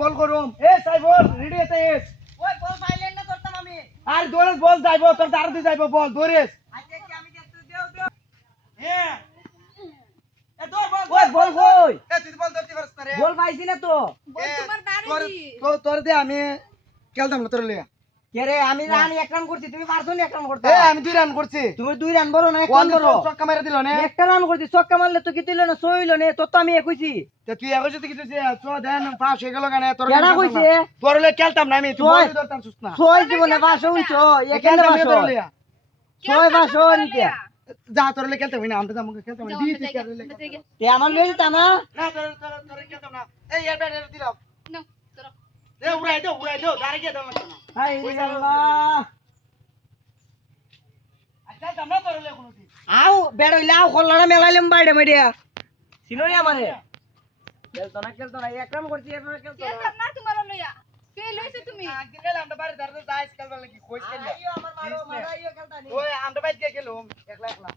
বল করুম এ সাই বল রেডি আছে ওই বল ফাইলেন না করতাম আমি আর দৌড়ে বল যাইবো তোর দাঁড়াতে যাইবো বল দৌড়েস আজকে কি আমি দেখতে দেও হ্যাঁ এ দৌড় বল ওই বল কই এ তুই বল ধরতে পারছ না রে বল পাইছি না তো বল তোমার দাঁড়ি তোর দি তোর দে আমি খেলতাম না তোর লিয়া কে রে আমি রান এক রান করছি তুমি পারছো না এক রান করতে এ আমি 2 রান করছি তুমি 2 রান বলো না এক কোন রান বলো ছক্কা মেরে দিল না একটা রান করছি ছক্কা মারলে তো কিছু হইলো না সই হইলো না তো তো আমি কইছি তে তুই এখন যদি কিছু যে চ দেন পাস হয়ে গেল কেন তোর কেডা কইছে? তোর লিয়া খেলতাম না আমি তুই ছয়। বল ধরতাম সুস না সই জীবনে বাসো হইছো এখানে খেলতাম না বাসো তোর লিয়া সই বাসো নিতে যা তোর লিয়া খেলতাম না আমরা তো আমাকে খেলতাম না দিতে তে আমার লই তা না না তোর খেলতাম না এই এর ব্যাট দিলাম নাও তোরা এ উড়াই দাও দাঁড়িয়ে দাও না হাই আল্লাহ আচ্ছা আমরা তোর লিয়া কোনদিন আও বেড়ইলা আও খোলাড়া মেলাইলাম বাইরে মাইডিয়া চিনোনি আমারে খেলতো না এক রান করছি এক রান খেলতো কে না না তোমার লইয়া কে লইছে তুমি আগে গেলে আমরা বাড়ি দাঁড়াতে যাইস খেলবার লাগি কইছ কেন আইও আমার মারো মারাইও খেলতা নি ওই আমরা বাইরে গেলাম একলা একলা